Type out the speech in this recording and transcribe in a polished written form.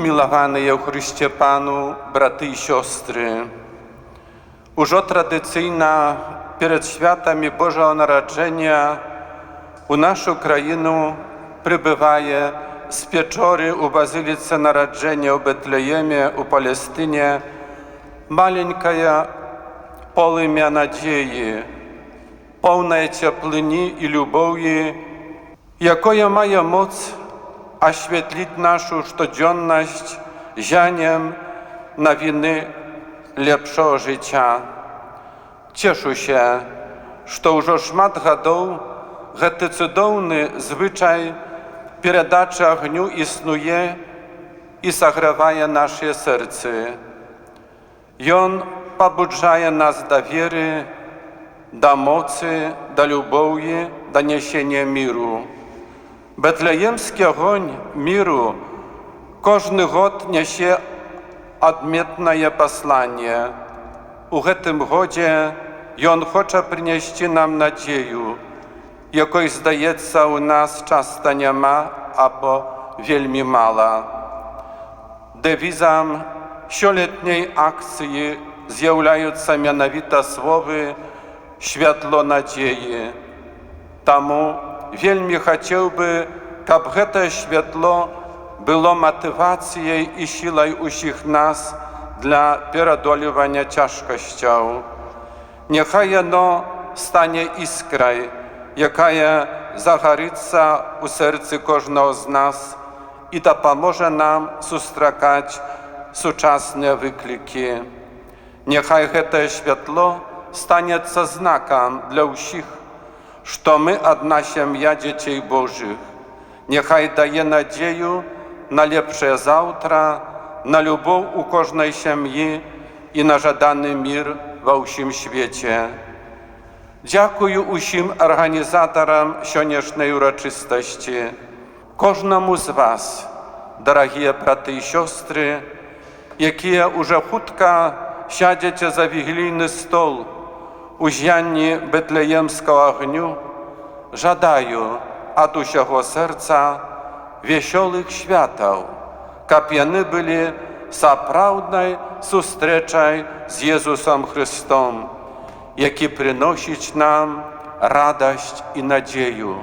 Umilowane w Chryście Panu, braty i siostry, już tradycyjna przed świętami Bożego Narodzenia u naszą krainę przybywaje z pieczory u Bazylice Narodzenia w Betlejemie, u Palestynie, maleńka polymia nadziei, pełna cieplini i lubowi, jakoja ma moc oświetlić naszą codzienność zianiem na winy lepszego życia. Cieszę się, że już szmat latów ten cudowny zwyczaj передачи огню існує і согреває наші серці. Він побуджає нас до віри, до моці, до любові, до несення миру. Betlejemski огонь миру кожен год несе odmietne послание. У tym гоdzie Він хоче принести нам надію, якої, здається, у нас часто нема або вельми мало. Девізом щолітньої акції з'являються mianowite słowy «Światło nadziei». Тому вельми хотів би, щоб це світло було мотивацією і силою усіх нас для переодолювання тяжкостей. Нехай воно стане іскрою, яка загориться у серці кожного з нас і допоможе нам зустрічати сучасні виклики. Нехай це світло стане знаком для усіх, що ми одна сім'я дітей Божих. Нехай дає надію на lepsze завтра, на любов у кожної сім'ї і на жаданий мир во всім світі. Дякую усім організаторам сьогоднішньої урочистості, кожному з вас, дорогі брати і сестри, які уже хутко сядете за вігілійний стол у зянні Бетлеємського огню, жадаю від усього серця веселих святів, щоб вони були справжньою зустрічею з Єсусом Христом, які приносять нам радость і надію.